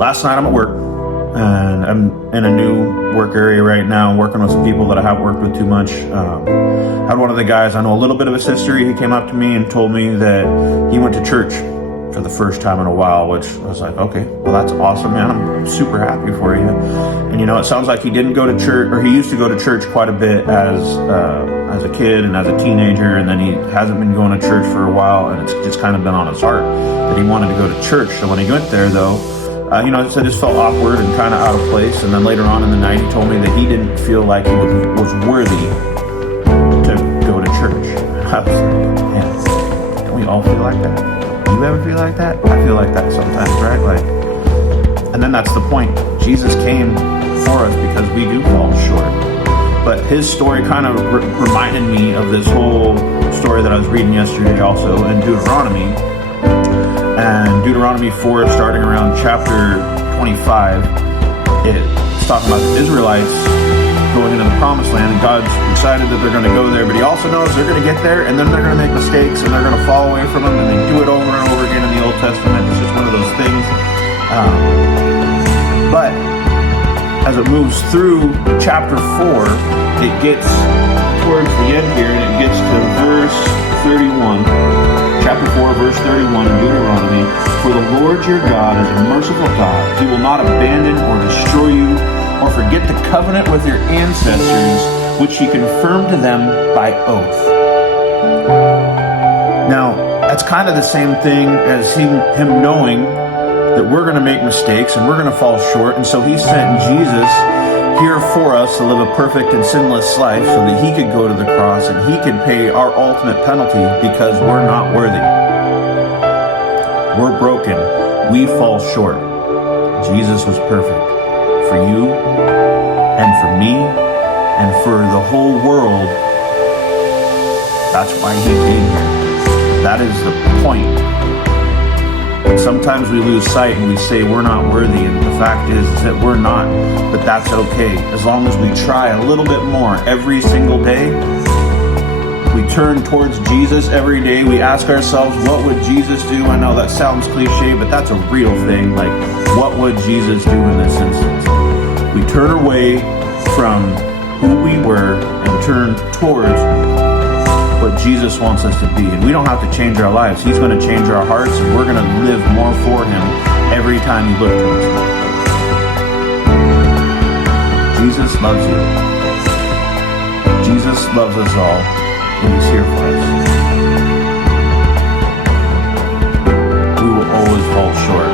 last night I'm at work, and I'm in a new work area right now, working with some people that I haven't worked with too much. Had one of the guys, I know a little bit of his history. He came up to me and told me that he went to church for the first time in a while, which I was like, okay, well, that's awesome, man. I'm super happy for you. And it sounds like he didn't go to church, or he used to go to church quite a bit as a kid and as a teenager, and then he hasn't been going to church for a while, and it's just kind of been on his heart that he wanted to go to church. So when he went there, though, it just felt awkward and kind of out of place. And then later on in the night, he told me that he didn't feel like he was worthy to go to church. I was like, man, don't we all feel like that? You ever feel like that? I feel like that sometimes, right? And then that's the point. Jesus came for us because we do fall short. But his story kind of reminded me of this whole story that I was reading yesterday also in Deuteronomy. And Deuteronomy 4, starting around chapter 25, it's talking about the Israelites going into the promised land, and God's excited that they're going to go there, but he also knows they're going to get there, and then they're going to make mistakes, and they're going to fall away from him, and they do it over and over again in the Old Testament. It's just one of those things. But as it moves through chapter 4, it gets towards the end here, and it gets to verse 31. Chapter 4, verse 31 in Deuteronomy. For the Lord your God is a merciful God. He will not abandon or destroy you or forget the covenant with your ancestors, which he confirmed to them by oath. Now, that's kind of the same thing as him knowing that we're going to make mistakes and we're going to fall short. And so he sent Jesus here for us to live a perfect and sinless life so that he could go to the cross and he could pay our ultimate penalty because we're not worthy. We're broken. We fall short. Jesus was perfect for you and for me and for the whole world. That's why he came here. That is the point. And sometimes we lose sight and we say we're not worthy, and the fact is that we're not, but that's okay. As long as we try a little bit more every single day, we turn towards Jesus every day, we ask ourselves, what would Jesus do? I know that sounds cliche, but that's a real thing. What would Jesus do in this instance? We turn away from who we were and turn towards what Jesus wants us to be. And we don't have to change our lives. He's going to change our hearts, and we're going to live more for him every time you look towards him. Jesus loves you. Jesus loves us all, and he's here for us. We will always fall short.